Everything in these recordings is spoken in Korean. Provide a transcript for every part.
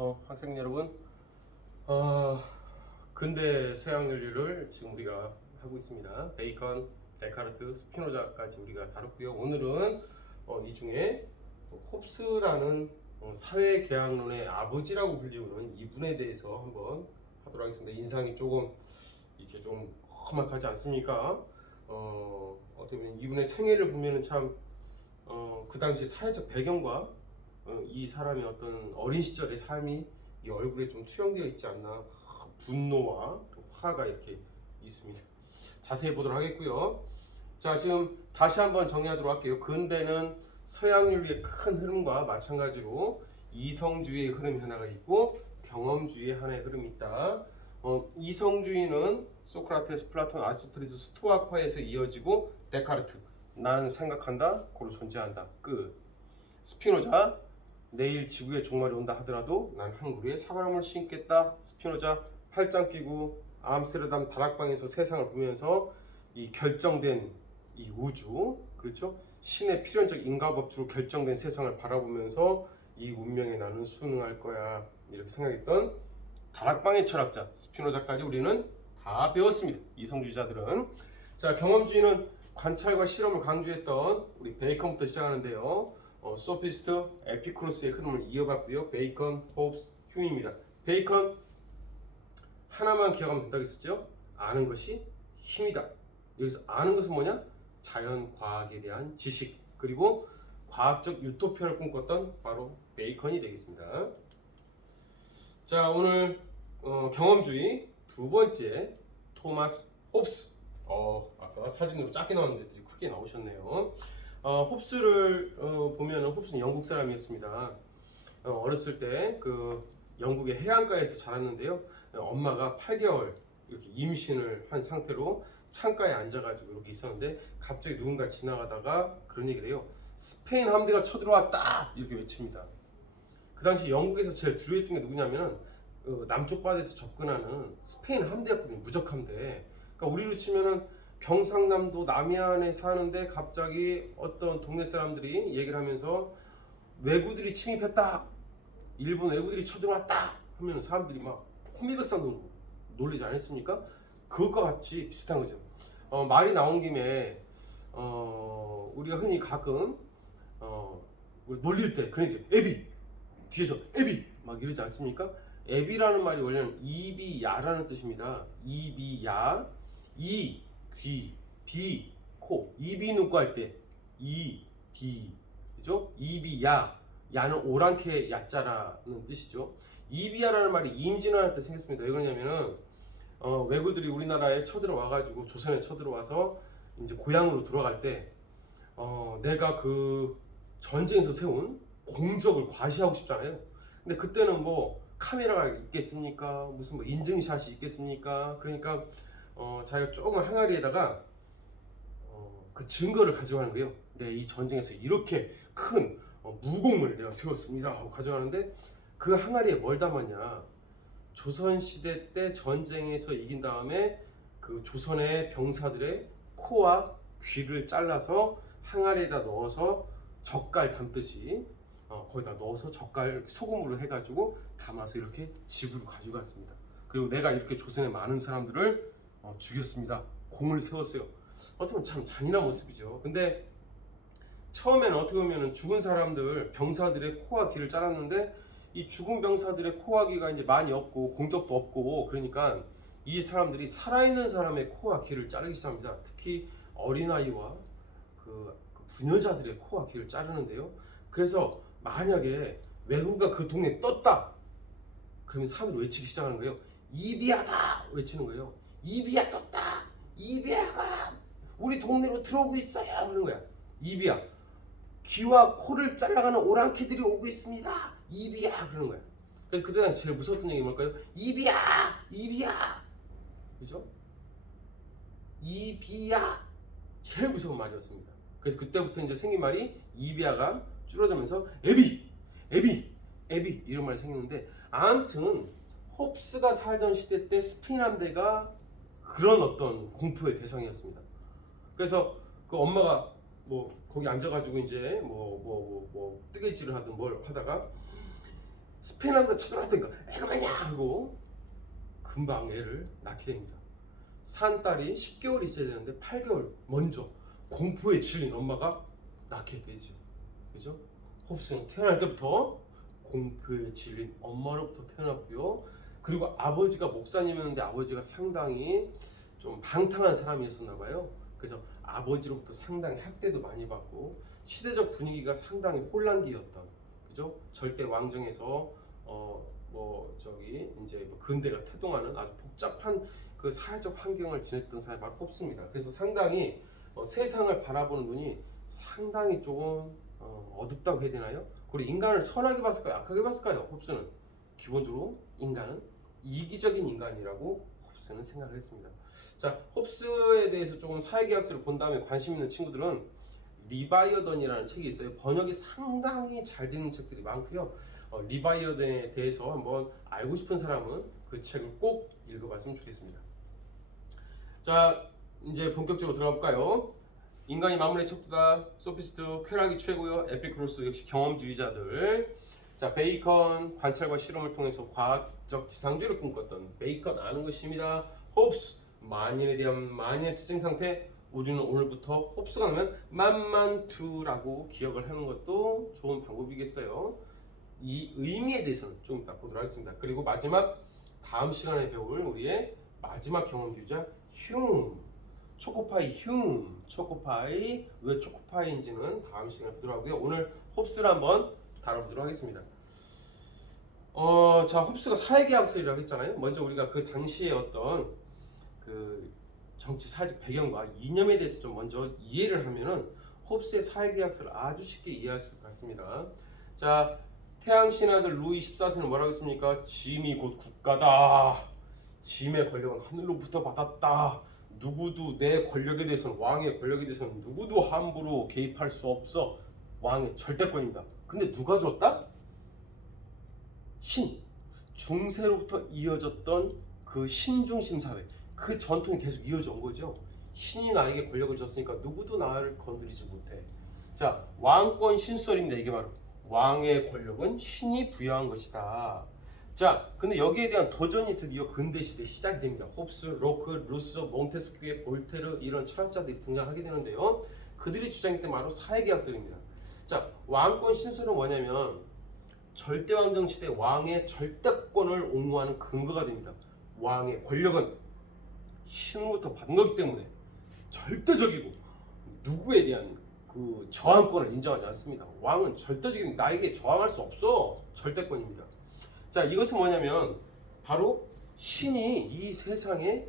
학생 여러분, 어, 근대 서양 윤리를 지금 우리가 하고 있습니다. 베이컨, 데카르트, 스피노자까지 우리가 다뤘고요. 오늘은 이 중에 홉스라는 사회 계약론의 아버지라고 불리우는 이분에 대해서 한번 하도록 하겠습니다. 인상이 조금 이렇게 좀 험악하지 않습니까? 어떻게 보면 이분의 생애를 보면은 참 그 당시 사회적 배경과 이 사람의 어떤 어린 시절의 삶이 이 얼굴에 좀 투영되어 있지 않나, 분노와 화가 이렇게 있습니다. 자세히 보도록 하겠고요. 자, 지금 다시 한번 정리하도록 할게요. 근대는 서양 윤리의 큰 흐름과 마찬가지로 이성주의의 흐름이 하나가 있고 경험주의의 하나의 흐름이 있다. 이성주의는 소크라테스, 플라톤, 아리스토텔레스, 스토아파에서 이어지고 데카르트, 나는 생각한다, 고로 존재한다, 끝. 스피노자, 내일 지구에 종말이 온다 하더라도 난 한 그루의 사과나무를 심겠다. 스피노자, 팔짱 끼고 암스테르담 다락방에서 세상을 보면서 이 결정된 이 우주, 그렇죠? 신의 필연적 인과법칙으로 결정된 세상을 바라보면서 이 운명에 나는 순응할 거야, 이렇게 생각했던 다락방의 철학자 스피노자까지 우리는 다 배웠습니다. 이성주의자들은. 자, 경험주의는 관찰과 실험을 강조했던 우리 베이컨부터 시작하는데요. 소피스트, 에피쿠로스의 흐름을 이어갔고요. 베이컨, 홉스, 휴입니다. 베이컨 하나만 기억하면 된다고 했었죠. 아는 것이 힘이다. 여기서 아는 것은 뭐냐? 자연 과학에 대한 지식, 그리고 과학적 유토피아를 꿈꿨던 바로 베이컨이 되겠습니다. 자, 오늘 경험주의 두 번째 토마스 홉스. 아까 사진으로 작게 나왔는데 크게 나오셨네요. 홉스를 보면 홉스는 영국 사람이었습니다. 어렸을 때 그 영국의 해안가에서 자랐는데요. 엄마가 8개월 이렇게 임신을 한 상태로 창가에 앉아가지고 이렇게 있었는데 갑자기 누군가 지나가다가 그런 얘기를 해요. 스페인 함대가 쳐들어왔다, 이렇게 외칩니다. 그 당시 영국에서 제일 두려웠던 게 누구냐면은 남쪽 바다에서 접근하는 스페인 함대였거든요. 무적 함대. 그러니까 우리로 치면은 경상남도 남해안에 사는데 갑자기 어떤 동네 사람들이 얘기를 하면서 왜구들이 침입했다, 일본 왜구들이 쳐들어왔다 하면 사람들이 막 혼미백산으로 놀리지 않았습니까? 그것과 같이 비슷한 거죠. 말이 나온 김에 우리가 흔히 가끔 우리 놀릴 때 그러죠. 애비, 뒤에서 애비 막 이러지 않습니까? 애비라는 말이 원래는 이비야라는 뜻입니다. 이비야, 이 귀, 비 코, 이비 눈고 할 때 이, 비, 그죠? 이비야, 야는 오랑캐 야자라는 뜻이죠. 이비야라는 말이 임진왜란 때 생겼습니다. 왜 그러냐면은 왜구들이 우리나라에 쳐들어와가지고 조선에 쳐들어와서 이제 고향으로 돌아갈 때 내가 그 전쟁에서 세운 공적을 과시하고 싶잖아요. 근데 그때는 뭐 카메라가 있겠습니까? 무슨 뭐 인증샷이 있겠습니까? 그러니까 자기가 조금 항아리에다가 그 증거를 가져가는 거예요. 네, 이 전쟁에서 이렇게 큰 무공을 내가 세웠습니다 하고 가져가는데 그 항아리에 뭘 담았냐? 조선시대 때 전쟁에서 이긴 다음에 그 조선의 병사들의 코와 귀를 잘라서 항아리에다 넣어서 젓갈 담듯이 거기다 넣어서 젓갈 소금으로 해가지고 담아서 이렇게 집으로 가져갔습니다. 그리고 내가 이렇게 조선의 많은 사람들을 죽였습니다. 공을 세웠어요. 어떻게 보면 참 잔인한 모습이죠. 근데 처음에는 어떻게 보면 죽은 사람들, 병사들의 코와 귀를 잘랐는데 이 죽은 병사들의 코와 귀가 이제 많이 없고 공적도 없고 그러니까 이 사람들이 살아있는 사람의 코와 귀를 자르기 시작합니다. 특히 어린아이와 그 부녀자들의 코와 귀를 자르는데요. 그래서 만약에 외구가 그 동네에 떴다, 그러면 사람들이 외치기 시작하는 거예요. 이비야다 외치는 거예요. 이비야 떴다, 이비야가 우리 동네로 들어오고 있어요 그러는 거야. 이비야, 귀와 코를 잘라가는 오랑캐들이 오고 있습니다, 이비야 그러는 거야. 그래서 그때 당시 제일 무서웠던 얘기 뭘까요? 이비야, 이비야, 그죠? 이비야, 제일 무서운 말이었습니다. 그래서 그때부터 이제 생긴 말이 이비야가 줄어들면서 에비, 에비, 에비 이런 말이 생겼는데, 아무튼 홉스가 살던 시대 때 스페인 함대가 그런 어떤 공포의 대상이었습니다. 그래서 그 엄마가 뭐 거기 앉아가지고 이제 뭐 뜨개질을 하든 뭘 하다가 스페인한테 쳐들어왔다니까 애가 뭐냐 하고 금방 애를 낳게 됩니다. 산 딸이 10개월 있어야 되는데 8개월 먼저 공포에 질린 엄마가 낳게 되죠. 그죠? 홉스는 태어날 때부터 공포에 질린 엄마로부터 태어났고요. 그리고 아버지가 목사님이었는데 아버지가 상당히 좀 방탕한 사람이었었나 봐요. 그래서 아버지로부터 상당히 학대도 많이 받고 시대적 분위기가 상당히 혼란기였던, 그죠? 절대 왕정에서 이제 뭐 근대가 태동하는 아주 복잡한 그 사회적 환경을 지냈던 사람이 바로 홉스입니다. 그래서 상당히 세상을 바라보는 눈이 상당히 조금 어둡다고 해야 되나요? 그리고 인간을 선하게 봤을까요? 악하게 봤을까요? 홉스는 기본적으로 인간은 이기적인 인간이라고 홉스는 생각을 했습니다. 자, 홉스에 대해서 조금 사회계약서를 본 다음에 관심 있는 친구들은 리바이어던이라는 책이 있어요. 번역이 상당히 잘 되는 책들이 많고요. 리바이어던에 대해서 한번 알고 싶은 사람은 그 책을 꼭 읽어봤으면 좋겠습니다. 자, 이제 본격적으로 들어가 볼까요? 인간이 만물의 척도다. 소피스트, 쾌락이 최고요. 에피크로스 역시 경험주의자들. 자, 베이컨 관찰과 실험을 통해서 과학적 지상주의를 꿈꿨던 베이컨 아는 것입니다. 홉스 만인에 대한 만인의 투쟁 상태. 우리는 오늘부터 홉스가 나면 만만투라고 기억을 하는 것도 좋은 방법이겠어요. 이 의미에 대해서는 좀 이따 보도록 하겠습니다. 그리고 마지막 다음 시간에 배울 우리의 마지막 경험주의자 휴. 초코파이 휴. 초코파이 왜 초코파이인지는 다음 시간에 보도록 하고요. 오늘 홉스를 한번 다뤄보도록 하겠습니다. 자, 홉스가 사회계약서라고 했잖아요. 먼저 우리가 그 당시에 어떤 그 정치 사회적 배경과 이념에 대해서 좀 먼저 이해를 하면은 홉스의 사회계약서를 아주 쉽게 이해할 수 있습니다. 자, 태양 신하들 루이 14세는 뭐라고 했습니까? 짐이 곧 국가다. 짐의 권력은 하늘로부터 받았다. 누구도 내 권력에 대해서는, 왕의 권력에 대해서는 누구도 함부로 개입할 수 없어. 왕의 절대권입니다. 근데 누가 줬다? 신. 중세로부터 이어졌던 그 신중심 사회. 그 전통이 계속 이어져 온 거죠. 신이 나에게 권력을 줬으니까 누구도 나를 건드리지 못해. 자, 왕권 신설입니다. 이게 바로 왕의 권력은 신이 부여한 것이다. 자, 근데 여기에 대한 도전이 드디어 근대 시대 시작이 됩니다. 홉스, 로크, 루소, 몽테스큐에 볼테르 이런 철학자들이 등장하게 되는데요. 그들이 주장했던 바로 사회계약설입니다. 자, 왕권 신설은 뭐냐면 절대왕정 시대 왕의 절대권을 옹호하는 근거가 됩니다. 왕의 권력은 신으로부터 받은 거기 때문에 절대적이고 누구에 대한 그 저항권을 인정하지 않습니다. 왕은 절대적인 나에게 저항할 수 없어. 절대권입니다. 자, 이것은 뭐냐면 바로 신이 이 세상의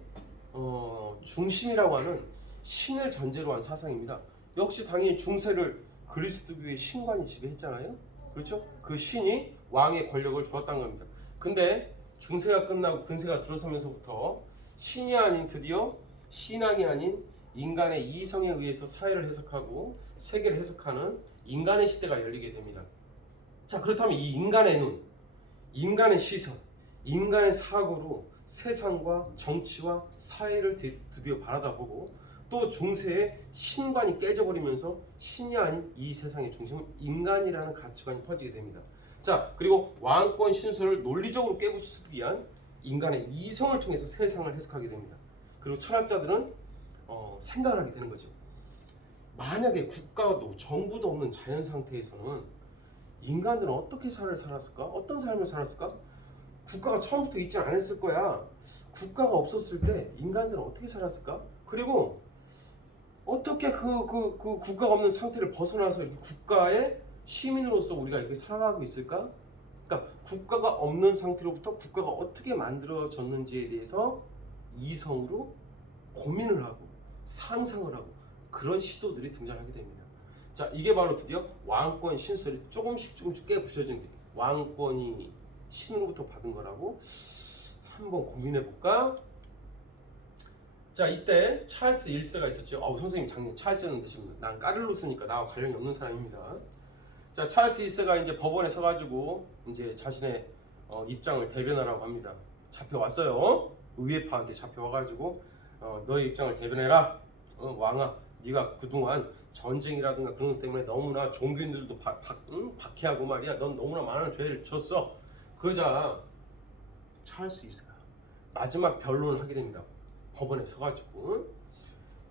중심이라고 하는 신을 전제로 한 사상입니다. 역시 당연히 중세를 그리스도교의 신관이 지배했잖아요. 그렇죠? 그 신이 왕의 권력을 주었다는 겁니다. 근데 중세가 끝나고 근세가 들어서면서부터 신이 아닌 드디어 신앙이 아닌 인간의 이성에 의해서 사회를 해석하고 세계를 해석하는 인간의 시대가 열리게 됩니다. 자, 그렇다면 이 인간의 눈, 인간의 시선, 인간의 사고로 세상과 정치와 사회를 드디어 바라다보고 또 중세의 신관이 깨져버리면서 신이 아닌 이 세상의 중심은 인간이라는 가치관이 퍼지게 됩니다. 자, 그리고 왕권 신설을 논리적으로 깨부수기 위한 인간의 이성을 통해서 세상을 해석하게 됩니다. 그리고 철학자들은 생각을 하게 되는 거죠. 만약에 국가도 정부도 없는 자연 상태에서는 인간들은 어떻게 살았을까? 어떤 삶을 살았을까? 국가가 처음부터 있지 않았을 거야. 국가가 없었을 때 인간들은 어떻게 살았을까? 그리고 어떻게 그 국가가 없는 상태를 벗어나서 이렇게 국가의 시민으로서 우리가 이렇게 살아가고 있을까? 그러니까 국가가 없는 상태로부터 국가가 어떻게 만들어졌는지에 대해서 이성으로 고민을 하고 상상을 하고 그런 시도들이 등장하게 됩니다. 자, 이게 바로 드디어 왕권 신설이 조금씩 깨부셔진 게 왕권이 신으로부터 받은 거라고 한번 고민해 볼까? 자, 이때 찰스 1세가 있었죠. 선생님 작년 찰스였는데 지금 난 까를로스니까 나와 관련이 없는 사람입니다. 자, 찰스 1세가 이제 법원에 서가지고 이제 자신의 입장을 대변하라고 합니다. 잡혀왔어요. 의회파한테 잡혀와가지고 너의 입장을 대변해라. 왕아, 네가 그동안 전쟁이라든가 그런 것 때문에 너무나 종교인들도 박해하고 말이야. 넌 너무나 많은 죄를 졌어. 그러자 찰스 2세가 마지막 변론을 하게 됩니다. 법원에 서가지고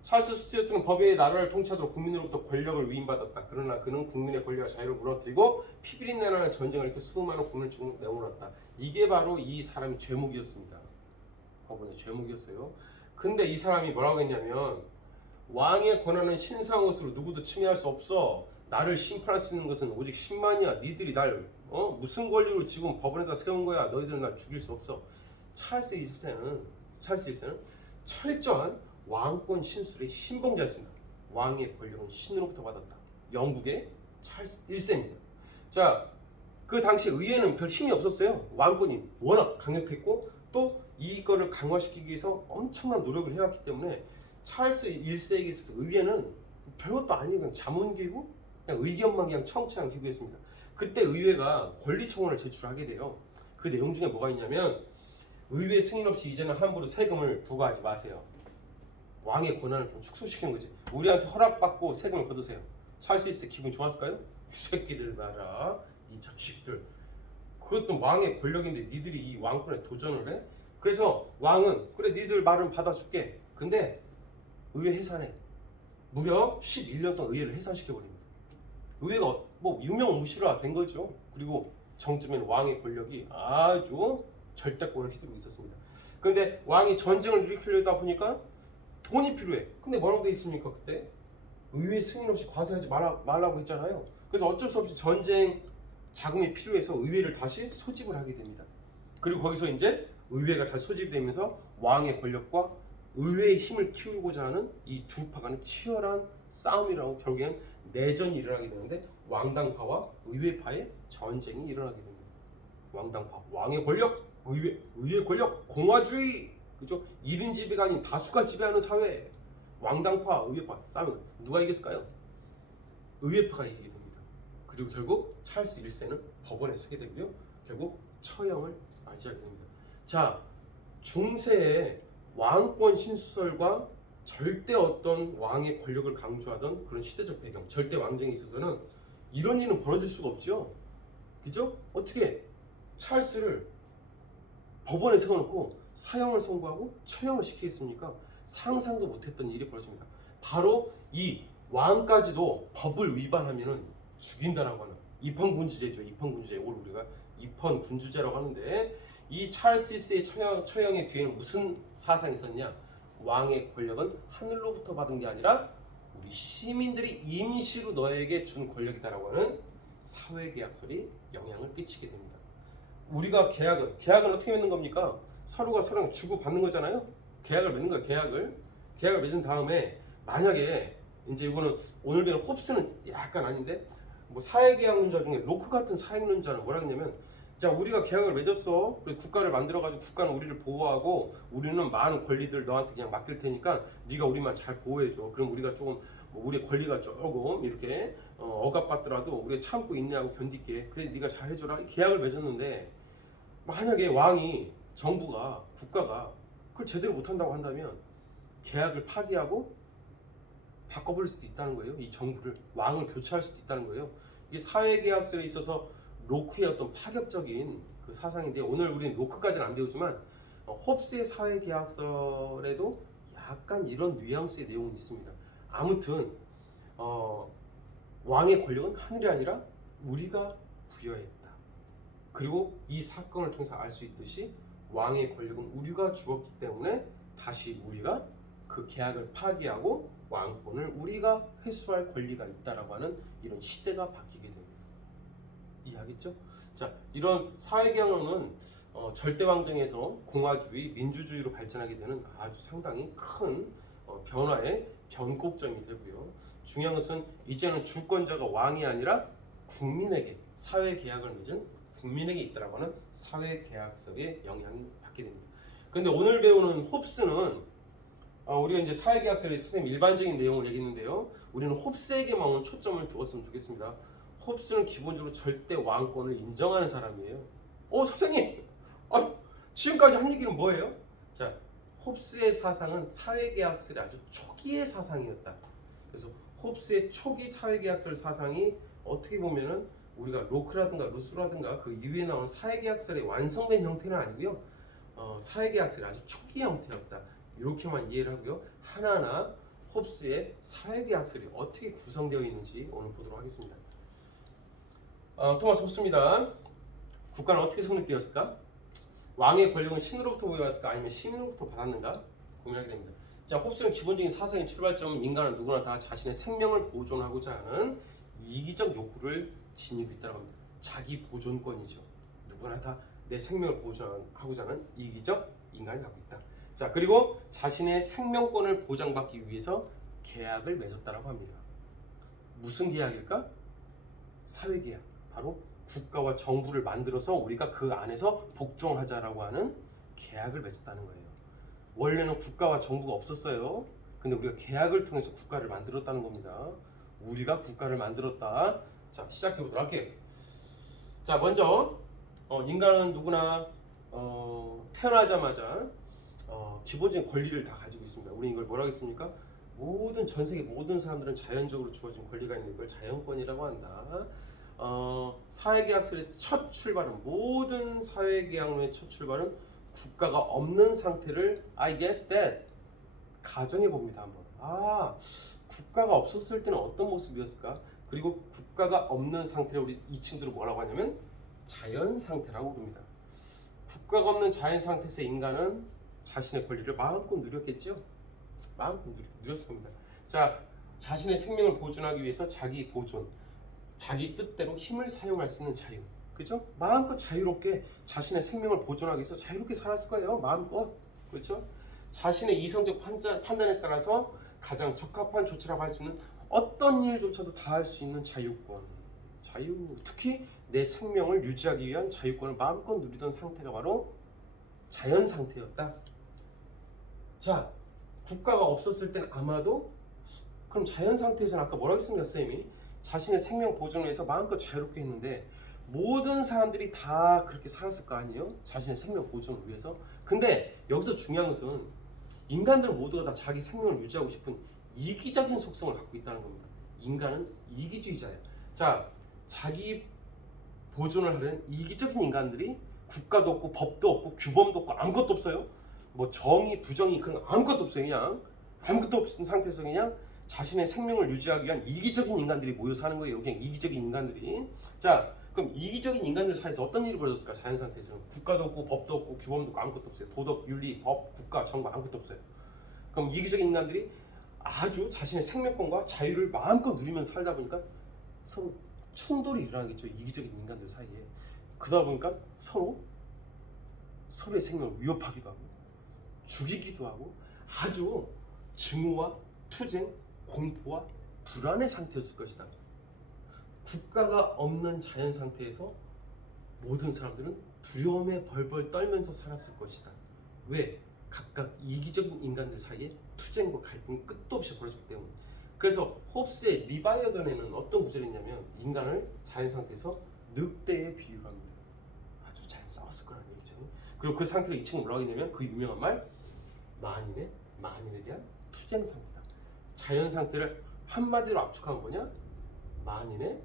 찰스 스튜어트는 법에 나라를 통치하도록 국민으로부터 권력을 위임받았다. 그러나 그는 국민의 권리와 자유를 무너뜨리고 피비린내나는 전쟁을 일으켜 수많은 국민을 죽음에 내몰았다. 이게 바로 이 사람의 죄목이었습니다. 법원의 죄목이었어요. 근데 이 사람이 뭐라고 했냐면 왕의 권한은 신성한 것으로 누구도 침해할 수 없어. 나를 심판할 수 있는 것은 오직 신만이야. 니들이 날 무슨 권리로 지금 법원에다 세운 거야. 너희들은 날 죽일 수 없어. 찰스 1세는 철저한 왕권 신술의 신봉자였습니다. 왕의 권력은 신으로부터 받았다. 영국의 찰스 1세입니다. 자, 그 당시 의회는 별 힘이 없었어요. 왕권이 워낙 강력했고 또 이거를 강화시키기 위해서 엄청난 노력을 해왔기 때문에 찰스 1세에게 있어서 의회는 별것도 아니고 그냥 자문기구, 그냥 의견만 그냥 청취한 기구였습니다. 그때 의회가 권리청원을 제출하게 돼요. 그 내용 중에 뭐가 있냐면 의회 승인 없이 이제는 함부로 세금을 부과하지 마세요. 왕의 권한을 좀 축소시키는 거지. 우리한테 허락받고 세금을 걷으세요. 찰스 1세 기분 좋았을까요? 이 새끼들 봐라, 이 자식들. 그것도 왕의 권력인데 니들이 이 왕권에 도전을 해? 그래서 왕은 그래 니들 말은 받아줄게. 근데 의회 해산해. 무려 11년 동안 의회를 해산시켜버립니다. 의회가 뭐 유명무실화 된 거죠. 그리고 정쯤에는 왕의 권력이 아주 절대권을 휘두르고 있었습니다. 근데 왕이 전쟁을 일으키려다 보니까 돈이 필요해. 근데 뭐라고 돼 있습니까 그때? 의회 승인 없이 과세하지 말라고 했잖아요. 그래서 어쩔 수 없이 전쟁 자금이 필요해서 의회를 다시 소집을 하게 됩니다. 그리고 거기서 이제 의회가 다시 소집되면서 왕의 권력과 의회의 힘을 키우고자 하는 이 두 파 간의 치열한 싸움이라고 결국엔 내전이 일어나게 되는데 왕당파와 의회파의 전쟁이 일어나게 됩니다. 왕당파, 왕의 권력, 의회 권력, 공화주의, 그죠? 1인 지배가 아닌 다수가 지배하는 사회. 왕당파, 의회파 싸움 누가 이겼을까요? 의회파가 이기게 됩니다. 그리고 결국 찰스 1세는 법원에 서게 되고요. 결국 처형을 맞이하게 됩니다. 자, 중세의 왕권 신수설과 절대 어떤 왕의 권력을 강조하던 그런 시대적 배경, 절대 왕정에 있어서는 이런 일은 벌어질 수가 없죠. 그죠? 어떻게 찰스를 법원에 세워놓고 사형을 선고하고 처형을 시키겠습니까? 상상도 못했던 일이 벌어집니다. 바로 이 왕까지도 법을 위반하면은 죽인다라고 하는 입헌군주제죠. 입헌군주제. 오늘 우리가 입헌군주제라고 하는데 이 찰스 1세의 처형의 뒤에는 무슨 사상이 있었냐? 왕의 권력은 하늘로부터 받은 게 아니라 우리 시민들이 임시로 너에게 준 권력이다라고 하는 사회계약설이 영향을 끼치게 됩니다. 우리가 계약은 어떻게 맺는 겁니까? 서로가 서로 주고받는 거잖아요. 계약을 맺는 거예요. 계약을 맺은 다음에 만약에 이제 이거는 오늘 배운 홉스는 약간 아닌데 뭐 사회계약론자 중에 로크 같은 사회론자는 뭐라 했냐면 자 우리가 계약을 맺었어. 그래서 국가를 만들어가지고 국가는 우리를 보호하고 우리는 많은 권리들 너한테 그냥 맡길 테니까 네가 우리만 잘 보호해줘. 그럼 우리가 조금 뭐 우리의 권리가 조금 이렇게 억압받더라도 우리가 참고 인내하고 견딜게. 그래 네가 잘 해줘라. 계약을 맺었는데 만약에 왕이 정부가 국가가 그걸 제대로 못한다고 한다면 계약을 파기하고 바꿔버릴 수도 있다는 거예요. 이 정부를 왕을 교체할 수도 있다는 거예요. 이게 사회계약설에 있어서 로크의 어떤 파격적인 그 사상인데 오늘 우리는 로크까지는 안 배우지만 홉스의 사회계약설에도 약간 이런 뉘앙스의 내용이 있습니다. 아무튼 왕의 권력은 하늘이 아니라 우리가 부여했다. 그리고 이 사건을 통해서 알 수 있듯이 왕의 권력은 우리가 주었기 때문에 다시 우리가 그 계약을 파기하고 왕권을 우리가 회수할 권리가 있다라고 하는 이런 시대가 바뀌게 됩니다. 이해하겠죠? 자, 이런 사회계약론은 절대 왕정에서 공화주의, 민주주의로 발전하게 되는 아주 상당히 큰 변화의 변곡점이 되고요. 중요한 것은 이제는 주권자가 왕이 아니라 국민에게 사회계약을 맺은 국민에게 있다라고 하는 사회계약설의 영향이 받게 됩니다. 근데 오늘 배우는 홉스는 우리가 이제 사회계약설의 선생님 일반적인 내용을 얘기했는데요. 우리는 홉스에게만 오늘 초점을 두었으면 좋겠습니다. 홉스는 기본적으로 절대 왕권을 인정하는 사람이에요. 선생님! 지금까지 한 얘기는 뭐예요? 자, 홉스의 사상은 사회계약설의 아주 초기의 사상이었다. 그래서 홉스의 초기 사회계약설 사상이 어떻게 보면은 우리가 로크라든가 루소라든가 그 이후에 나온 사회계약설의 완성된 형태는 아니고요. 사회계약설의 아주 초기 형태였다. 이렇게만 이해를 하고요. 하나하나 홉스의 사회계약설이 어떻게 구성되어 있는지 오늘 보도록 하겠습니다. 토마스 홉스입니다. 국가는 어떻게 성립되었을까? 왕의 권력은 신으로부터 부여했을까? 아니면 시민으로부터 받았는가? 고민하게 됩니다. 자, 홉스는 기본적인 사상의 출발점, 인간은 누구나 다 자신의 생명을 보존하고자 하는 이기적 욕구를 지니고 있다고 합니다. 자기 보존권이죠. 누구나 다 내 생명을 보존하고자 하는 이기적 인간이 갖고 있다. 자, 그리고 자신의 생명권을 보장받기 위해서 계약을 맺었다고 합니다. 무슨 계약일까? 사회계약. 바로 국가와 정부를 만들어서 우리가 그 안에서 복종하자라고 하는 계약을 맺었다는 거예요. 원래는 국가와 정부가 없었어요. 근데 우리가 계약을 통해서 국가를 만들었다는 겁니다. 우리가 국가를 만들었다. 자, 시작해 보도록 할게요. 자, 먼저 인간은 누구나 태어나자마자 기본적인 권리를 다 가지고 있습니다. 우리 이걸 뭐라고 했습니까? 전 세계 모든 사람들은 자연적으로 주어진 권리가 있는 걸 자연권이라고 한다. 사회계약설의 첫 출발은, 모든 사회계약론의 첫 출발은 국가가 없는 상태를 I guess that 가정해 봅니다. 한번. 국가가 없었을 때는 어떤 모습이었을까? 그리고 국가가 없는 상태를 우리 이 친구들은 뭐라고 하냐면 자연 상태라고 부릅니다. 국가가 없는 자연 상태에서 인간은 자신의 권리를 마음껏 누렸겠죠? 마음껏 누렸을 겁니다. 자, 자신의 생명을 보존하기 위해서 자기 보존, 자기 뜻대로 힘을 사용할 수 있는 자유, 그죠? 마음껏 자유롭게 자신의 생명을 보존하기 위해서 자유롭게 살았을 거예요. 마음껏, 그렇죠? 자신의 이성적 판단에 따라서 가장 적합한 조치라고 할 수 있는 어떤 일조차도 다 할 수 있는 자유권, 특히 내 생명을 유지하기 위한 자유권을 마음껏 누리던 상태가 바로 자연 상태였다. 자, 국가가 없었을 때는 아마도, 그럼 자연 상태에서는 아까 뭐라고 했습니까, 쌤이? 자신의 생명 보존을 위해서 마음껏 자유롭게 했는데 모든 사람들이 다 그렇게 살았을 거 아니에요? 자신의 생명 보존을 위해서. 근데 여기서 중요한 것은 인간들 모두가 다 자기 생명을 유지하고 싶은 이기적인 속성을 갖고 있다는 겁니다. 인간은 이기주의자예요. 자, 자기 보존을 하려는 이기적인 인간들이 국가도 없고 법도 없고 규범도 없고 아무것도 없어요. 뭐 정의, 부정의 그런 아무것도 없어요. 그냥 아무것도 없는 상태에서 그냥 자신의 생명을 유지하기 위한 이기적인 인간들이 모여 사는 거예요. 그냥 이기적인 인간들이. 자, 그럼 이기적인 인간들 사이에서 어떤 일이 벌어졌을까? 자연 상태에서는 국가도 없고 법도 없고 규범도 없고 아무것도 없어요. 도덕, 윤리, 법, 국가, 정부 아무것도 없어요. 그럼 이기적인 인간들이 아주 자신의 생명권과 자유를 마음껏 누리면서 살다 보니까 서로 충돌이 일어나겠죠. 이기적인 인간들 사이에. 그러다 보니까 서로의 생명을 위협하기도 하고 죽이기도 하고 아주 증오와 투쟁, 공포와 불안의 상태였을 것이다. 국가가 없는 자연 상태에서 모든 사람들은 두려움에 벌벌 떨면서 살았을 것이다. 왜? 각각 이기적인 인간들 사이에 투쟁과 갈등이 끝도 없이 벌어졌기 때문에. 그래서 홉스의 리바이어던에는 어떤 구절이 있냐면 인간을 자연 상태에서 늑대에 비유합니다. 아주 잘 싸웠을 거라는 얘기죠. 그리고 그 상태가 이 친구 뭐라고 했냐면 그 유명한 말, 만인에 대한 투쟁 상태다. 자연 상태를 한마디로 압축한 뭐냐? 만인에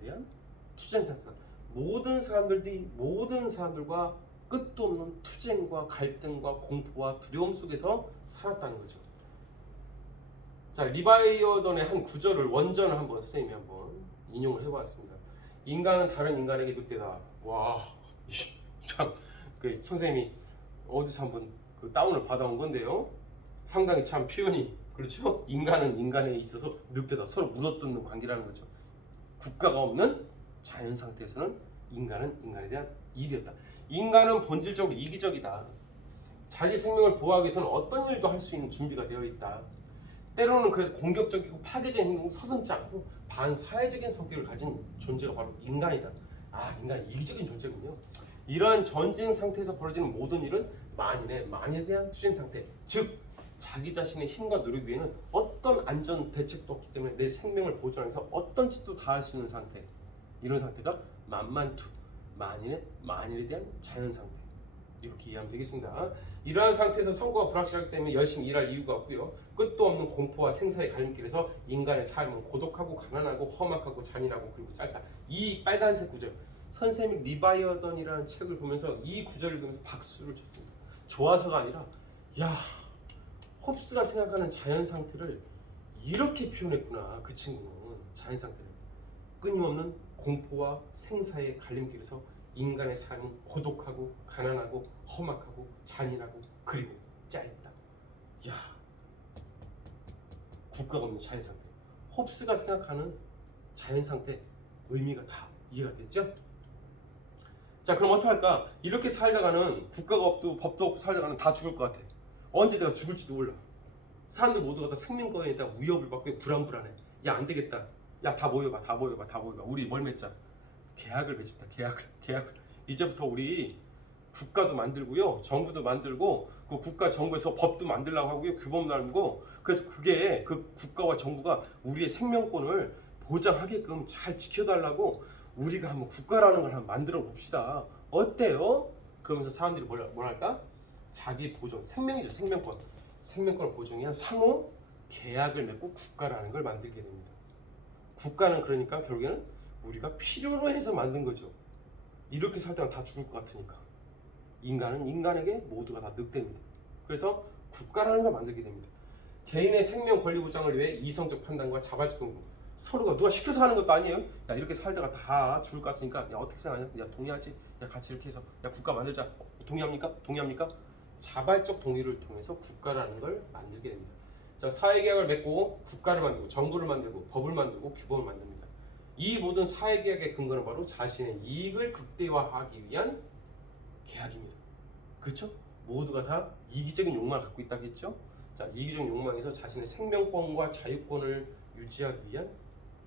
대한 투쟁 상태다. 모든 사람들과 끝도 없는 투쟁과 갈등과 공포와 두려움 속에서 살았다는 거죠. 자, 리바이어던의 한 구절을 원전을 한번 선생님이 한번 인용을 해봤습니다. 인간은 다른 인간에게 늑대다. 와, 참, 그 선생님이 어디서 한번 그 다운을 받아온 건데요. 상당히 참 표현이 그렇죠. 인간은 인간에 있어서 늑대다. 서로 물어뜯는 관계라는 거죠. 국가가 없는 자연 상태에서는 인간은 인간에 대한 일이었다. 인간은 본질적으로 이기적이다. 자기 생명을 보호하기 위해서는 어떤 일도 할 수 있는 준비가 되어 있다. 때로는 그래서 공격적이고 파괴적인 행동을 서슴지 않고 반사회적인 성격을 가진 존재가 바로 인간이다. 인간이 이기적인 존재군요. 이러한 전쟁 상태에서 벌어지는 모든 일은 만인에 대한 투쟁 상태, 즉 자기 자신의 힘과 노력 위에는 어떤 안전 대책도 없기 때문에 내 생명을 보존하기 위해서 어떤 짓도 다 할 수 있는 상태, 이런 상태가 만인에 대한 자연 상태. 이렇게 이해하면 되겠습니다. 이러한 상태에서 선거가 불확실하기 때문에 열심히 일할 이유가 없고요. 끝도 없는 공포와 생사의 갈림길에서 인간의 삶은 고독하고 가난하고 험악하고 잔인하고 그리고 짧다. 이 빨간색 구절, 선생님이 리바이어던이라는 책을 보면서 이 구절을 보면서 박수를 쳤습니다. 좋아서가 아니라 야, 홉스가 생각하는 자연 상태를 이렇게 표현했구나. 그 친구는 자연 상태를 끊임없는 공포와 생사의 갈림길에서 인간의 삶은 고독하고 가난하고 험악하고 잔인하고 그리고 짧다. 야, 국가가 없는 자연 상태. 홉스가 생각하는 자연 상태 의미가 다 이해가 됐죠? 자, 그럼 어떡할까? 이렇게 살다가는 국가가 없고 법도 없고 살다가는 다 죽을 것 같아. 언제 내가 죽을지도 몰라. 사람들 모두가 다 생명권에 대한 위협을 받고 불안해. 야, 안 되겠다. 야, 다 모여봐. 우리 뭘 맺자. 계약을 맺읍시다. 계약을. 이제부터 우리 국가도 만들고요, 정부도 만들고, 그 국가 정부에서 법도 만들려고 하고요, 규범도 만들고. 그래서 그게 그 국가와 정부가 우리의 생명권을 보장하게끔 잘 지켜달라고 우리가 한번 국가라는 걸 한번 만들어 봅시다. 어때요? 그러면서 사람들이 뭐랄까? 자기 보존, 생명이죠, 생명권. 생명권을 보존하기 위한 상호 계약을 맺고 국가라는 걸 만들게 됩니다. 국가는 그러니까 결국에는 우리가 필요로 해서 만든 거죠. 이렇게 살다가 다 죽을 것 같으니까. 인간은 인간에게 모두가 다 늑대입니다. 그래서 국가라는 걸 만들게 됩니다. 개인의 생명 권리 보장을 위해 이성적 판단과 자발적 공부. 서로가 누가 시켜서 하는 것도 아니에요. 야, 이렇게 살다가 다 죽을 것 같으니까 야, 어떻게 생각하냐? 야, 동의하지? 야, 같이 이렇게 해서 야, 국가 만들자. 동의합니까? 자발적 동의를 통해서 국가라는 걸 만들게 됩니다. 자, 사회계약을 맺고 국가를 만들고 정부를 만들고 법을 만들고 규범을 만듭니다. 이 모든 사회계약의 근거는 바로 자신의 이익을 극대화하기 위한 계약입니다. 그렇죠? 모두가 다 이기적인 욕망을 갖고 있다겠죠? 자, 이기적인 욕망에서 자신의 생명권과 자유권을 유지하기 위한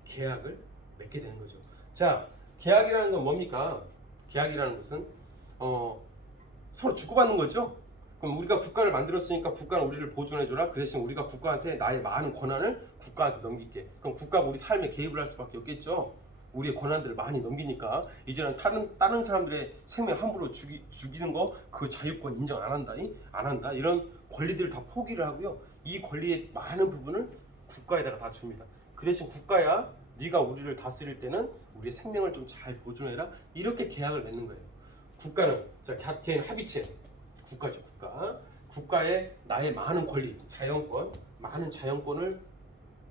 계약을 맺게 되는 거죠. 자, 계약이라는 건 뭡니까? 계약이라는 것은 서로 주고받는 거죠. 그럼 우리가 국가를 만들었으니까 국가는 우리를 보존해줘라. 그 대신 우리가 국가한테 나의 많은 권한을 국가한테 넘길게. 그럼 국가가 우리 삶에 개입을 할 수밖에 없겠죠. 우리의 권한들을 많이 넘기니까 이제는 다른 사람들의 생명 함부로 죽이는 거 그 자유권 인정 안 한다. 이런 권리들을 다 포기를 하고요. 이 권리의 많은 부분을 국가에다가 다 줍니다. 그 대신 국가야 네가 우리를 다스릴 때는 우리의 생명을 좀 잘 보존해라. 이렇게 계약을 맺는 거예요. 국가는 자, 개인 합의체 국가죠. 국가의 나의 많은 권리, 많은 자연권을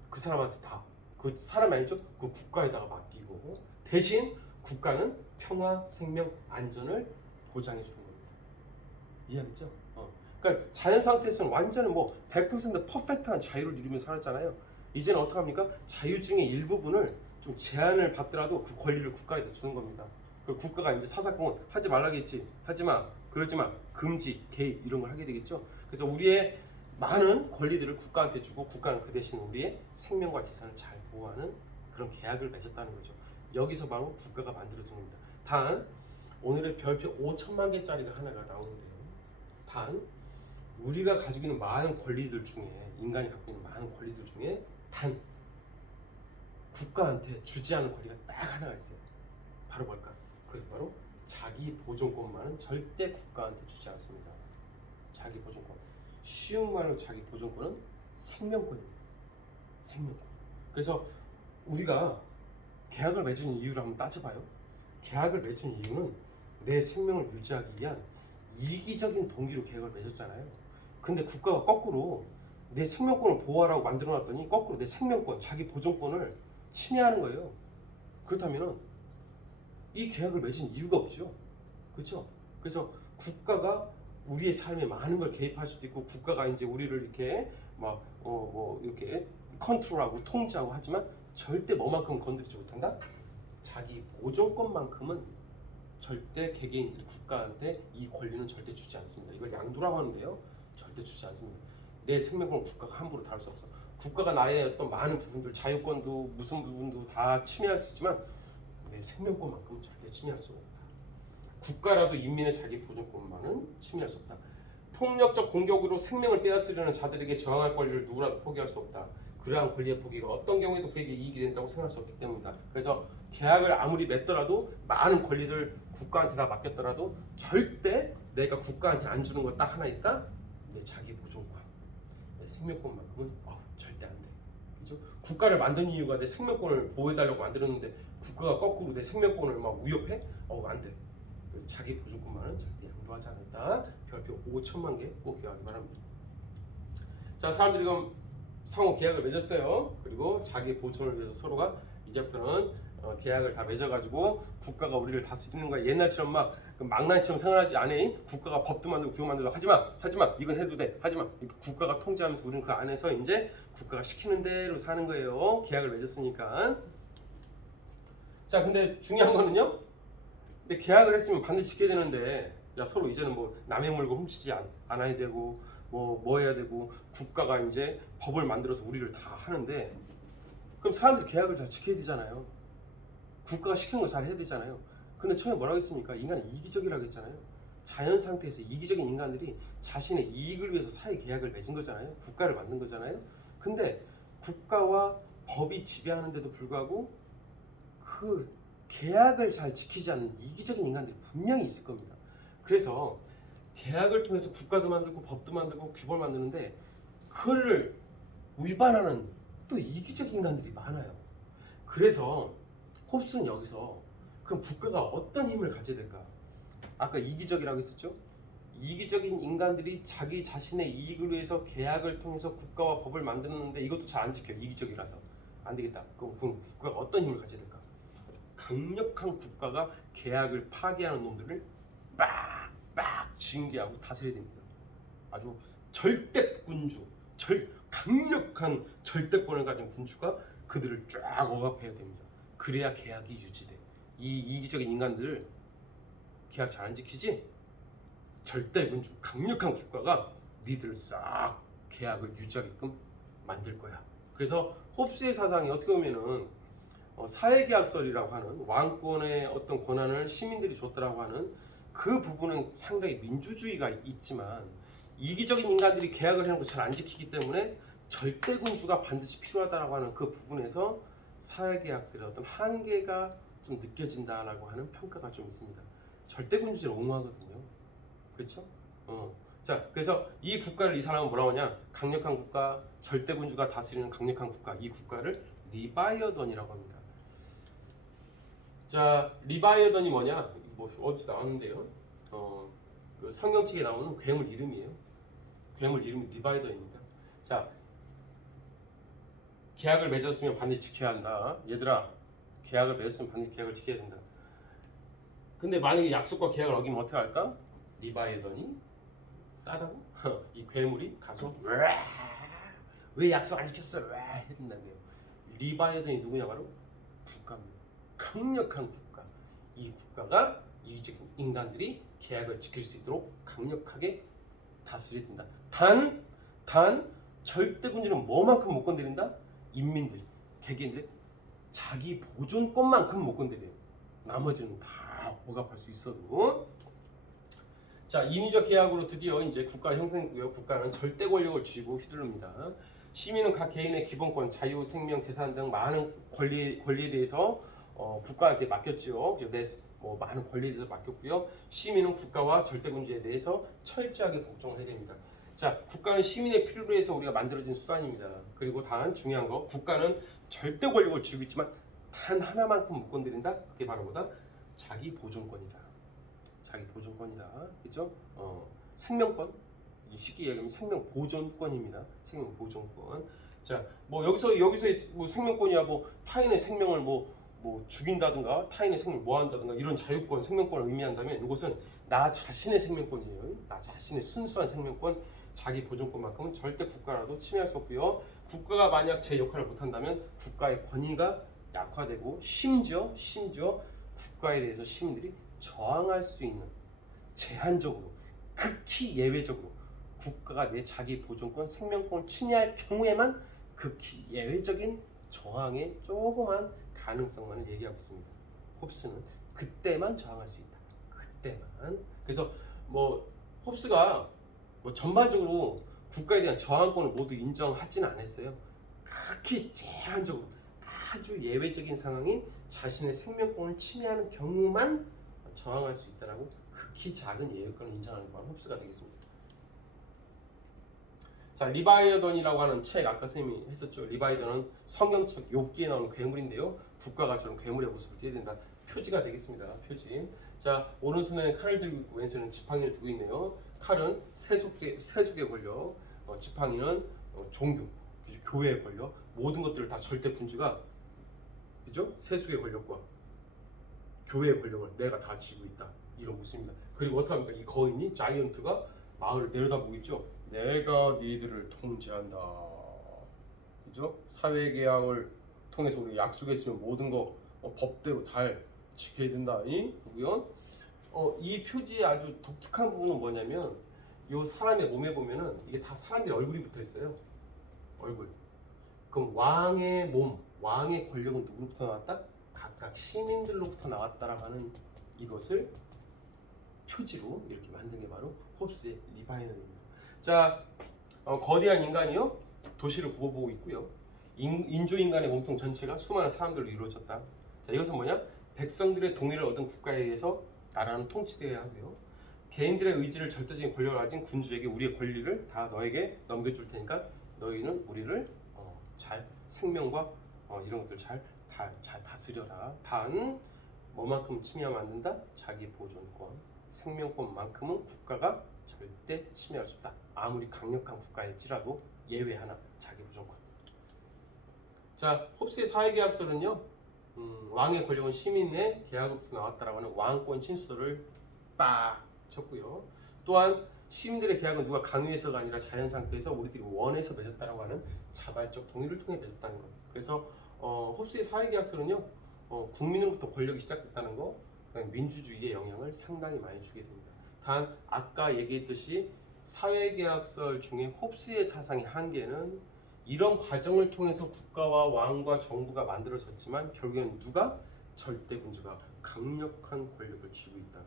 그 사람한테 다, 그 사람이 아니죠, 그 국가에다가 맡기고 대신 국가는 평화, 생명, 안전을 보장해 주는 겁니다. 이해하겠죠? 그러니까 자연 상태에서는 완전히 100% 퍼펙트한 자유를 누리면서 살았잖아요. 이제는 어떻게 합니까? 자유 중에 일부분을 좀 제한을 받더라도 그 권리를 국가에다 주는 겁니다. 그 국가가 이제 사사건건 하지 말라겠지. 하지마, 그러지마, 금지, 개입 이런 걸 하게 되겠죠. 그래서 우리의 많은 권리들을 국가한테 주고 국가는 그 대신 우리의 생명과 재산을 잘 보호하는 그런 계약을 맺었다는 거죠. 여기서 바로 국가가 만들어진 겁니다. 단 오늘의 별표 5천만 개짜리가 하나가 나오는데요. 단 우리가 가지고 있는 많은 권리들 중에, 인간이 갖고 있는 많은 권리들 중에 단 국가한테 주지 않은 권리가 딱 하나가 있어요. 바로 뭘까? 그래서 바로 자기 보존권만은 절대 국가한테 주지 않습니다. 자기 보존권. 쉬운 말로 자기 보존권은 생명권입니다. 생명권. 그래서 우리가 계약을 맺은 이유를 한번 따져봐요. 계약을 맺은 이유는 내 생명을 유지하기 위한 이기적인 동기로 계약을 맺었잖아요. 근데 국가가 거꾸로 내 생명권을 보호하라고 만들어놨더니 거꾸로 내 생명권, 자기 보존권을 침해하는 거예요. 그렇다면 이 계약을 맺은 이유가 없죠. 그렇죠? 그래서 국가가 우리의 삶에 많은 걸 개입할 수도 있고, 국가가 이제 우리를 이렇게 이렇게 컨트롤하고 통제하고 하지만 절대 뭐만큼 건드리지 못한다? 자기 보존권만큼은 절대 개개인들이 국가한테 이 권리는 절대 주지 않습니다. 이걸 양도라고 하는데요. 절대 주지 않습니다. 내 생명권을 국가가 함부로 다룰 수 없어. 국가가 나의 어떤 많은 부분들, 자유권도 무슨 부분도 다 침해할 수 있지만 내 생명권만큼은 절대 침해할 수 없다. 국가라도 인민의 자기 보존권만은 침해할 수 없다. 폭력적 공격으로 생명을 빼앗으려는 자들에게 저항할 권리를 누구라도 포기할 수 없다. 그러한 권리의 포기가 어떤 경우에도 그에게 이익이 된다고 생각할 수 없기 때문이다. 그래서 계약을 아무리 맺더라도 많은 권리를 국가한테 다 맡겼더라도 절대 내가 국가한테 안 주는 거 딱 하나 있다? 내 자기 보존권, 내 생명권만큼은 절대 안 돼. 그죠? 국가를 만든 이유가 내 생명권을 보호해달라고 만들었는데 국가가 거꾸로 내 생명권을 막 위협해? 안 돼. 그래서 자기 보존권만은 절대 양보하지 않는다. 별표 5천만 개 꼭 기억하기 바랍니다. 자, 사람들이 그럼 상호 계약을 맺었어요. 그리고 자기 보존을 위해서 서로가 이제부터는 계약을 다 맺어가지고 국가가 우리를 다스리는 거야. 옛날처럼 막 망나니처럼 생활하지 않아. 국가가 법도 만들고 규정 만들고 하지마 이건 해도 돼 하지마. 국가가 통제하면서 우리는 그 안에서 이제 국가가 시키는 대로 사는 거예요. 계약을 맺었으니까. 자, 근데 중요한 거는요, 근데 계약을 했으면 반드시 지켜야 되는데, 야, 서로 이제는 뭐 남의 물건 훔치지 않아야 되고 뭐 해야 되고 국가가 이제 법을 만들어서 우리를 다 하는데, 그럼 사람들이 계약을 잘 지켜야 되잖아요. 국가가 시키는 거 잘 해야 되잖아요. 근데 처음에 뭐라고 했습니까? 인간은 이기적이라고 했잖아요. 자연 상태에서 이기적인 인간들이 자신의 이익을 위해서 사회 계약을 맺은 거잖아요. 국가를 만든 거잖아요. 근데 국가와 법이 지배하는데도 불구하고 그 계약을 잘 지키지 않는 이기적인 인간들이 분명히 있을 겁니다. 그래서 계약을 통해서 국가도 만들고 법도 만들고 규범을 만드는데 그거를 위반하는 또 이기적인 인간들이 많아요. 그래서 홉스는 여기서 그럼 국가가 어떤 힘을 가져야 될까? 아까 이기적이라고 했었죠? 이기적인 인간들이 자기 자신의 이익을 위해서 계약을 통해서 국가와 법을 만드는데 이것도 잘 안 지켜요. 이기적이라서. 안 되겠다. 그럼 국가가 어떤 힘을 가져야 될까? 강력한 국가가 계약을 파기하는 놈들을 빡 징계하고 다스려야 됩니다. 아주 절대군주, 강력한 절대권을 가진 군주가 그들을 쫙 억압해야 됩니다. 그래야 계약이 유지돼. 이 이기적인 인간들 계약 잘 안 지키지? 절대군주, 강력한 국가가 니들을 싹 계약을 유지하게끔 만들 거야. 그래서 홉스의 사상이 어떻게 보면은 사회계약설이라고 하는 왕권의 어떤 권한을 시민들이 줬다라고 하는 그 부분은 상당히 민주주의가 있지만, 이기적인 인간들이 계약을 해놓고 잘 안 지키기 때문에 절대군주가 반드시 필요하다라고 하는 그 부분에서 사회계약설의 어떤 한계가 좀 느껴진다라고 하는 평가가 좀 있습니다. 절대군주제를 옹호하거든요. 그렇죠? 자, 그래서 이 국가를 이 사람은 뭐라고 하냐? 강력한 국가, 절대군주가 다스리는 강력한 국가, 이 국가를 리바이어던이라고 합니다. 자, 리바이어던이 뭐냐? 뭐 어디서 나왔는데요? 그 성경책에 나오는 괴물 이름이에요. 괴물 이름이 리바이어던입니다. 자, 계약을 맺었으면 반드시 지켜야 한다. 얘들아, 계약을 맺었으면 반드시 계약을 지켜야 된다. 근데 만약에 약속과 계약을 어기면 어떻게 할까? 리바이어던이 싸다고? 이 괴물이 가서 왜 약속 안 지켰어? 왜 해준다고요. 리바이어던이 누구냐? 바로 국가입니다. 강력한 국가. 이 국가가 이기적인 인간들이 계약을 지킬 수 있도록 강력하게 다스려야 된다. 단 절대군주는 뭐만큼 못 건드린다? 인민들, 개개인들 자기 보존권만큼 못 건드려요. 나머지는 다 억압할 수 있어도. 자, 인위적 계약으로 드디어 이제 국가 형성되고요. 국가는 절대 권력을 쥐고 휘두릅니다. 시민은 각 개인의 기본권, 자유, 생명, 재산 등 많은 권리에 대해서 국가한테 맡겼죠. 많은 권리에 대해서 맡겼고요. 시민은 국가와 절대군주에 대해서 철저하게 복종을 해야 됩니다. 자, 국가는 시민의 필요로 해서 우리가 만들어진 수단입니다. 그리고 단 중요한 거, 국가는 절대 권력을 쥐고 있지만 단 하나만큼 못 건드린다. 그게 바로 뭐다? 자기 보존권이다. 자기 보존권이다. 그렇죠? 생명권. 쉽게 얘기하면 생명 보존권입니다. 생명 보존권. 자, 뭐 여기서 뭐 생명권이야 뭐 타인의 생명을 뭐 죽인다든가 타인의 생명을 모한다든가 이런 자유권, 생명권을 의미한다면 이것은 나 자신의 생명권이에요. 나 자신의 순수한 생명권, 자기 보존권만큼은 절대 국가라도 침해할 수 없고요. 국가가 만약 제 역할을 못한다면 국가의 권위가 약화되고 심지어 국가에 대해서 시민들이 저항할 수 있는, 제한적으로, 극히 예외적으로 국가가 내 자기 보존권, 생명권을 침해할 경우에만 극히 예외적인 저항의 조그만 가능성만을 얘기하고 있습니다. 홉스는 그때만 저항할 수 있다. 그때만. 그래서 홉스가 전반적으로 국가에 대한 저항권을 모두 인정하지는 않았어요. 극히 제한적으로 아주 예외적인 상황이 자신의 생명권을 침해하는 경우만 저항할 수 있다라고 극히 작은 예외권을 인정하는 게 바로 홉스가 되겠습니다. 자, 리바이어던이라고 하는 책 아까 선생님이 했었죠. 리바이어던은 성경책 욥기에 나오는 괴물인데요. 국가가 저런 괴물의 모습을 띠어야 된다. 표지가 되겠습니다. 표지. 자, 오른손에는 칼을 들고 있고 왼손에는 지팡이를 들고 있네요. 칼은 세속의 권력, 지팡이는 종교, 교회의 권력, 모든 것들을 다 절대 군주가, 그죠? 세속의 권력과 교회의 권력을 내가 다 쥐고 있다. 이런 모습입니다. 그리고 어떻게 합니까? 이 거인이 자이언트가 마을을 내려다보고 있죠. 내가 니들을 통제한다. 그죠? 사회계약을 통해서 우리 약속했으면 모든 거 법대로 잘 지켜야 된다. 보고요. 이 표지의 아주 독특한 부분은 뭐냐면 이 사람의 몸에 보면은 이게 다 사람들의 얼굴이 붙어 있어요. 얼굴. 그럼 왕의 몸, 왕의 권력은 누구로부터 나왔다? 각각 시민들로부터 나왔다라고 하는 이것을 표지로 이렇게 만든 게 바로 홉스의 리바이너입니다. 자, 거대한 인간이요 도시를 구워보고 있고요. 인조인간의 몸통 전체가 수많은 사람들로 이루어졌다. 자, 이것은 뭐냐? 백성들의 동의를 얻은 국가에 의해서 나라는 통치되어야 하고요. 개인들의 의지를 절대적인 권력을 가진 군주에게 우리의 권리를 다 너에게 넘겨줄 테니까 너희는 우리를 잘 생명과 이런 것들 잘 다스려라. 단 뭐만큼 침해하면 안 된다? 자기 보존권, 생명권만큼은 국가가 절대 침해할 수 없다. 아무리 강력한 국가일지라도 예외 하나, 자기 보존권. 자, 홉스의 사회계약서는요, 왕의 권력은 시민의 계약으로부터 나왔다라고 하는 왕권 친수를 빡 쳤고요. 또한 시민들의 계약은 누가 강요해서가 아니라 자연 상태에서 우리들이 원해서 맺었다라고 하는 자발적 동의를 통해 맺었다는 것. 그래서 홉스의 사회계약서는요, 국민으로부터 권력이 시작됐다는 거, 민주주의의 영향을 상당히 많이 주게 됩니다. 단 아까 얘기했듯이 사회계약서 중에 홉스의 사상의 한계는 이런 과정을 통해서 국가와 왕과 정부가 만들어졌지만 결국에는 누가? 절대 군주가 강력한 권력을 쥐고 있다.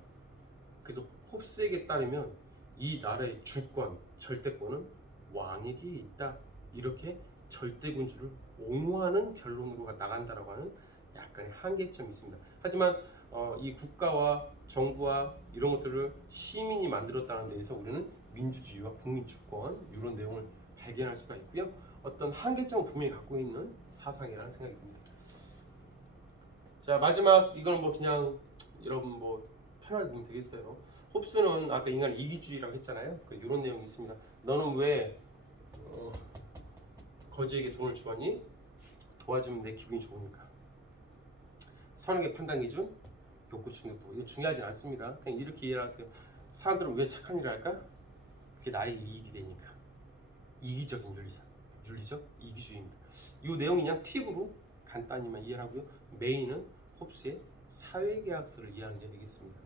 그래서 홉스에게 따르면 이 나라의 주권, 절대권은 왕에게 있다. 이렇게 절대 군주를 옹호하는 결론으로 나간다라고 하는 약간의 한계점이 있습니다. 하지만 이 국가와 정부와 이런 것들을 시민이 만들었다는 데에서 우리는 민주주의와 국민 주권 이런 내용을 발견할 수가 있고요. 어떤 한계점을 분명히 갖고 있는 사상이라는 생각이 듭니다. 자, 마지막 이거는 뭐 그냥 여러분 뭐 편하게 보면 되겠어요. 홉스는 아까 인간의 이기주의라고 했잖아요. 이런 내용이 있습니다. 너는 왜 거지에게 돈을 주었니? 도와주면 내 기분이 좋으니까. 선악의 판단 기준, 욕구 충족도. 이거 중요하지 않습니다. 그냥 이렇게 이해를 하세요. 사람들은 왜 착한 일을 할까? 그게 나의 이익이 되니까. 이기적인 윤리적 이기주의입니다. 이 내용이 그냥 팁으로 간단히만 이해를 하고요. 메인은 홉스의 사회계약서를 이해하는 게 되겠습니다.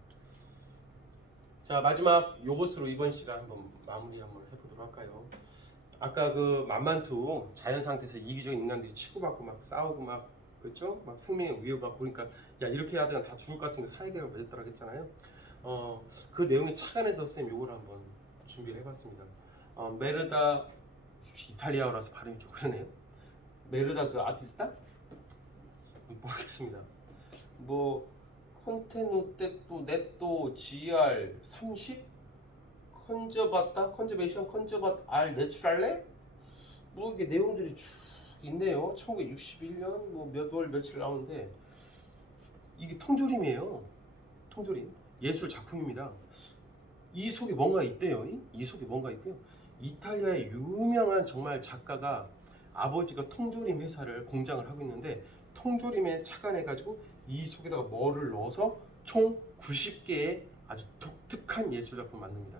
자, 마지막 요것으로 이번 시간 한번 마무리 한번 해보도록 할까요? 아까 그 만만투 자연 상태에서 이기적인 인간들이 치고받고 막 싸우고 막 그렇죠? 막 생명에 위협받고 그러니까 야 이렇게 하다가 다 죽을 것 같은 거 사회계약을 맺었다고 했잖아요. 그 내용이 착안해서 쌤 요걸 한번 준비를 해봤습니다. 메르다 이탈리아어라서 발음이 좀 그러네요. 메르다 그 아티스타? 모르겠습니다. 뭐 콘테누테또 넷또 GR 30 컨저베이션 컨저밭 알 내추럴레 뭐 이게 내용들이 쭉 있네요. 1961년 뭐 몇 월 며칠 나오는데 이게 통조림이에요. 통조림 예술 작품입니다. 이 속에 뭔가 있대요. 이 속에 뭔가 있고요. 이탈리아의 유명한 정말 작가가 아버지가 통조림 회사를 공장을 하고 있는데 통조림에 착안해가지고 이 속에다가 뭐를 넣어서 총 90개의 아주 독특한 예술 작품을 만듭니다.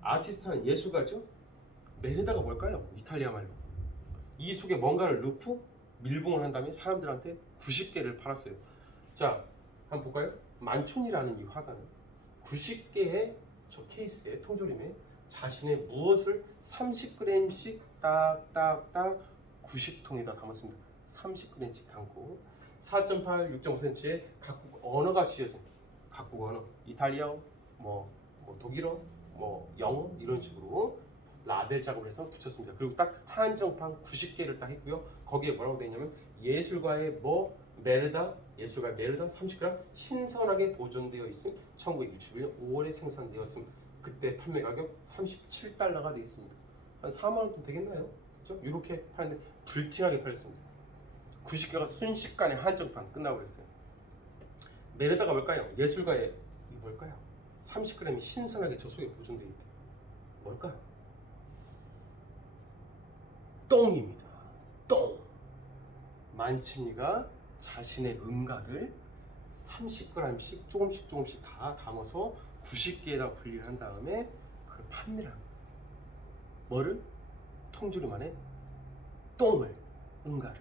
아티스트는 예술가죠. 메르다가 뭘까요? 이탈리아 말로. 이 속에 뭔가를 넣고 밀봉을 한 다음에 사람들한테 90개를 팔았어요. 자, 한번 볼까요? 만촌이라는 이 화가는 90개의 저 케이스에 통조림에 자신의 무엇을 30g씩 딱딱딱 90통에다 담았습니다. 30g씩 담고 4.8, 6.5cm의 각국 언어가 씌어진 각국 언어, 이탈리아어, 뭐 독일어, 뭐 영어 이런 식으로 라벨 작업을 해서 붙였습니다. 그리고 딱 한정판 90개를 딱 했고요. 거기에 뭐라고 되어 있냐면 예술가의 뭐 메르다 예술가 메르다 30g 신선하게 보존되어 있음 1961년 5월에 생산되었음. 그때 판매 가격 37달러가 되어 있습니다. 한 4만 원 돈 되겠나요? 그렇죠? 이렇게 파는데 불티나게 팔렸습니다. 90개가 순식간에 한정판 끝나고 있어요. 메르다가 뭘까요? 예술가의 이 뭘까요? 30g이 신선하게 저 속에 보존되어 있대. 뭘까요? 똥입니다. 똥. 만춘이가 자신의 응가를 30g씩 조금씩 다 담아서 90개에다 분리를 한 다음에 그걸 판매를 합니다. 뭐를? 통조림만에 똥을, 응가를.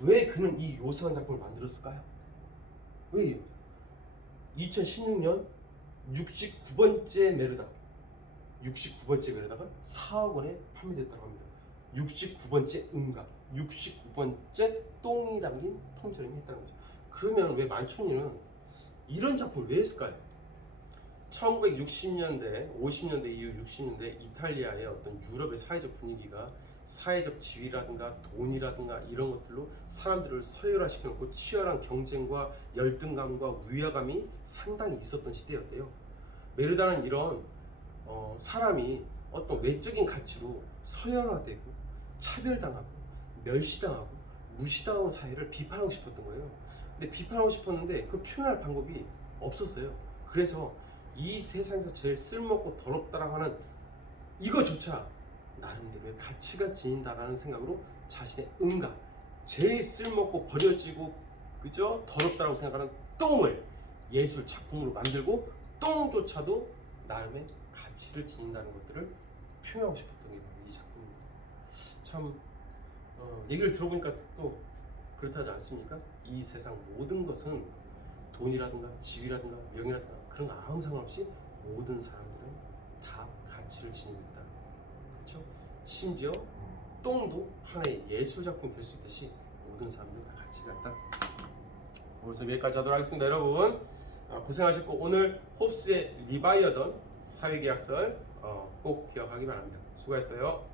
왜 그는 이 요상한 작품을 만들었을까요? 왜요? 2016년 69번째 메르다 69번째 메르다가 4억 원에 판매됐다고 합니다. 69번째 응가 69번째 똥이 담긴 통조림이 했다는 거죠. 그러면 왜 만춘이는 이런 작품을 왜 했을까요? 1960년대, 50년대 이후 60년대 이탈리아의 어떤 유럽의 사회적 분위기가 사회적 지위라든가 돈이라든가 이런 것들로 사람들을 서열화시켜놓고 치열한 경쟁과 열등감과 위화감이 상당히 있었던 시대였대요. 메르다는 이런 사람이 어떤 외적인 가치로 서열화되고 차별당하고 멸시당하고 무시당하는 사회를 비판하고 싶었던 거예요. 근데 비판하고 싶었는데 그 표현할 방법이 없었어요. 그래서 이 세상에서 제일 쓸모없고 더럽다라고 하는 이거조차 나름대로의 가치가 지닌다라는 생각으로 자신의 응가, 제일 쓸모없고 버려지고 그죠? 더럽다라고 생각하는 똥을 예술 작품으로 만들고 똥조차도 나름의 가치를 지닌다는 것들을 표현하고 싶었던 게 바로 이 작품입니다. 참 얘기를 들어보니까 또 그렇다지 않습니까? 이 세상 모든 것은 돈이라든가 지위라든가 명예라든가 그런 거 아무 상관없이 모든 사람들은 다 가치를 지닌다. 그렇죠? 심지어 똥도 하나의 예술 작품이 될 수 있듯이 모든 사람들은 다 가치가 있다. 오늘 여기까지 하도록 하겠습니다. 여러분 고생하셨고 오늘 홉스의 리바이어던 사회계약설 꼭 기억하기 바랍니다. 수고했어요.